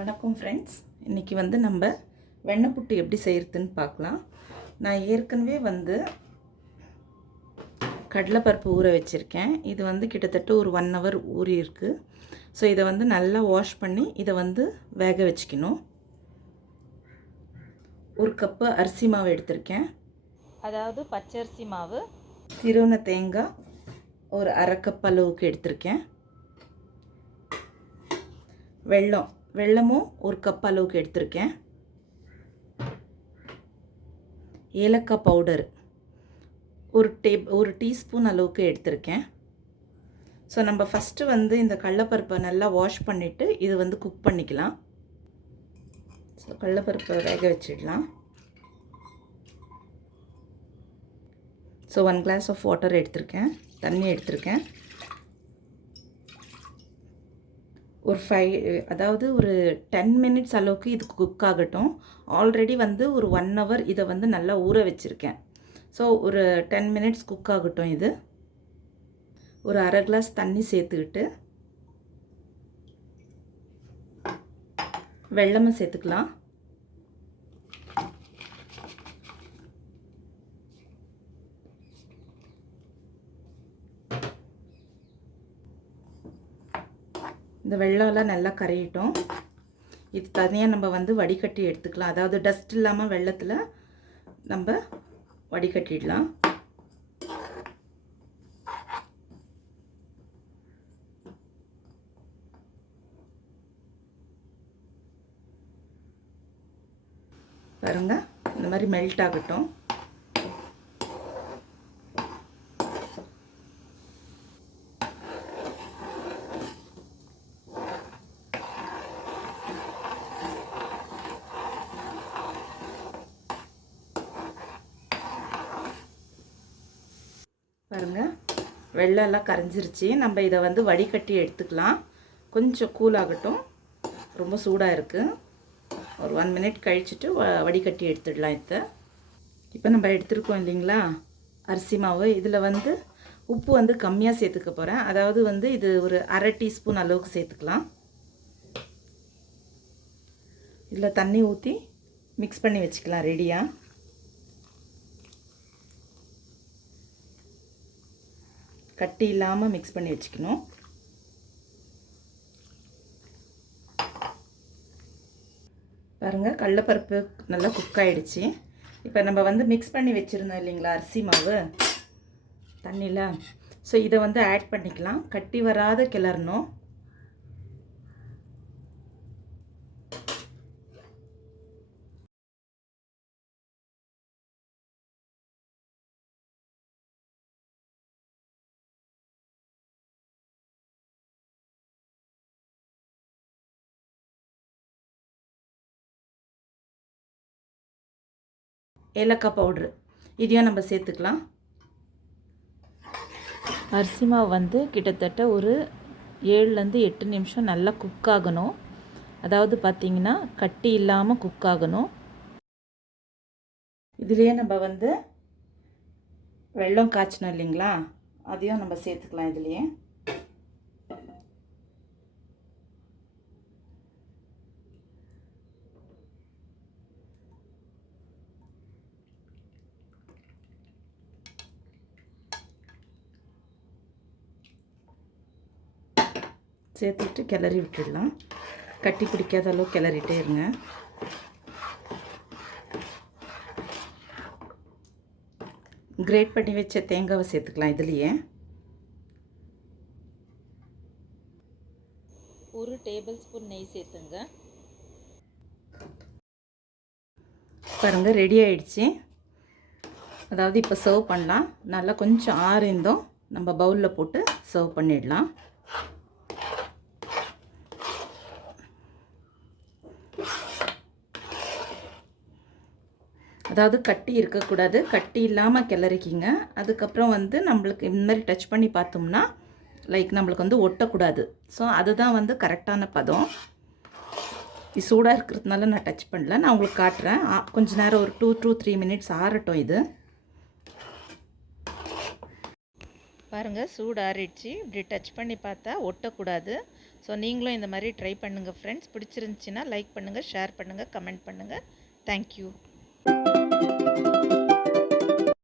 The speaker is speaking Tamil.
வணக்கம் ஃப்ரெண்ட்ஸ். இன்றைக்கி நம்ம வெண்ணெய் புட்டு எப்படி செய்கிறதுன்னு பார்க்கலாம். நான் ஏற்கனவே கடலைப்பருப்பு ஊற வச்சுருக்கேன். இது கிட்டத்தட்ட ஒரு 1 hour ஊறி இருக்குது. ஸோ இதை நல்லா வாஷ் பண்ணி இதை வேக வச்சுக்கணும். 1 கப்பு அரிசி மாவு எடுத்திருக்கேன், அதாவது பச்சரிசி மாவு. திருவன தேங்காய் ஒரு 1/2 கப் அளவுக்கு எடுத்திருக்கேன். வெல்லமும் 1 கப் அளவுக்கு எடுத்திருக்கேன். ஏலக்காய் பவுடர் ஒரு டீஸ்பூன் அளவுக்கு எடுத்திருக்கேன். ஸோ நம்ம ஃபஸ்ட்டு இந்த கடலைப்பருப்பை நல்லா வாஷ் பண்ணிவிட்டு இது குக் பண்ணிக்கலாம். ஸோ கடலைப்பருப்பை வேக வச்சிடலாம். ஸோ 1 glass ஆஃப் வாட்டர் எடுத்திருக்கேன், தண்ணி எடுத்திருக்கேன். ஒரு 10 minutes அளவுக்கு இது குக் ஆகட்டும். ஆல்ரெடி ஒரு 1 hour இதை நல்லா ஊற வச்சுருக்கேன். ஸோ ஒரு 10 minutes குக் ஆகட்டும். இது ஒரு 1/2 glass தண்ணி சேர்த்துக்கிட்டு வெல்லமும் சேர்த்துக்கலாம். இந்த வெள்ளம்லாம் நல்லா கரையிட்டோம். இது தனியாக நம்ம வடிகட்டி எடுத்துக்கலாம். அதாவது டஸ்ட் இல்லாமல் வெள்ளத்தில் நம்ம வடிகட்டிடலாம். பாருங்க, இந்த மாதிரி மெல்ட் ஆகட்டும். பாருங்கள், வெள்ளம் எல்லாம் கரைஞ்சிருச்சு. நம்ம இதை வடிகட்டி எடுத்துக்கலாம். கொஞ்சம் கூல் ஆகட்டும், ரொம்ப சூடாக இருக்குது. ஒரு 1 minute கழிச்சிட்டு வடிகட்டி எடுத்துடலாம். இப்போ நம்ம எடுத்துருக்கோம் இல்லைங்களா அரிசி மாவு. இதில் உப்பு கம்மியாக சேர்த்துக்க போகிறேன். அதாவது இது ஒரு 1/2 teaspoon அளவுக்கு சேர்த்துக்கலாம். இதில் தண்ணி ஊற்றி மிக்ஸ் பண்ணி வச்சுக்கலாம் ரெடியாக. கட்டி இல்லாமல் மிக்ஸ் பண்ணி வச்சுக்கணும். பாருங்கள், கடலைப்பருப்பு நல்லா குக் ஆகிடுச்சு. இப்போ நம்ம மிக்ஸ் பண்ணி வச்சுருந்தோம் இல்லைங்களா அரிசி மாவு தண்ணியில். ஸோ இதை ஆட் பண்ணிக்கலாம். கட்டி வராத கிளறணும். ஏலக்காய் பவுட்ரு இதையும் நம்ம சேர்த்துக்கலாம். அரிசி மாவு கிட்டத்தட்ட ஒரு 7 to 8 நிமிஷம் நல்லா குக் ஆகணும். அதாவது பார்த்திங்கன்னா கட்டி இல்லாமல் குக் ஆகணும். இதுலேயே நம்ம வெல்லம் காய்ச்சணும் இல்லைங்களா, அதையும் நம்ம சேர்த்துக்கலாம். இதுலேயே சேர்த்துட்டு கிளறி விட்டுடலாம். கட்டி பிடிக்காத அளவு கிளறிட்டே இருங்க. கிரேட் பண்ணி வச்ச தேங்காவை சேர்த்துக்கலாம். இதுலேயே 1 tablespoon நெய் சேர்த்துங்க. பாருங்கள், ரெடி ஆயிடுச்சு. அதாவது இப்போ சர்வ் பண்ணலாம். நல்லா கொஞ்சம் ஆறிந்தோம் நம்ம பவுலில் போட்டு சர்வ் பண்ணிடலாம். அதாவது கட்டி இருக்கக்கூடாது, கட்டி இல்லாமல் கிளறிக்கிங்க. அதுக்கப்புறம் நம்மளுக்கு இந்த மாதிரி டச் பண்ணி பார்த்தோம்னா நம்மளுக்கு ஒட்டக்கூடாது. ஸோ அதுதான் கரெக்டான பதம். இது சூடாக இருக்கிறதுனால நான் டச் பண்ணல. நான் உங்களுக்கு காட்டுறேன். கொஞ்ச நேரம் ஒரு 2 to 3 minutes ஆறட்டும். இது பாருங்கள், சூடு ஆறிடுச்சு. இப்படி டச் பண்ணி பார்த்தா ஒட்டக்கூடாது. ஸோ நீங்களும் இந்த மாதிரி ட்ரை பண்ணுங்கள் ஃப்ரெண்ட்ஸ். பிடிச்சிருந்துச்சின்னா லைக் பண்ணுங்கள், ஷேர் பண்ணுங்கள், கமெண்ட் பண்ணுங்கள். தேங்க்யூ.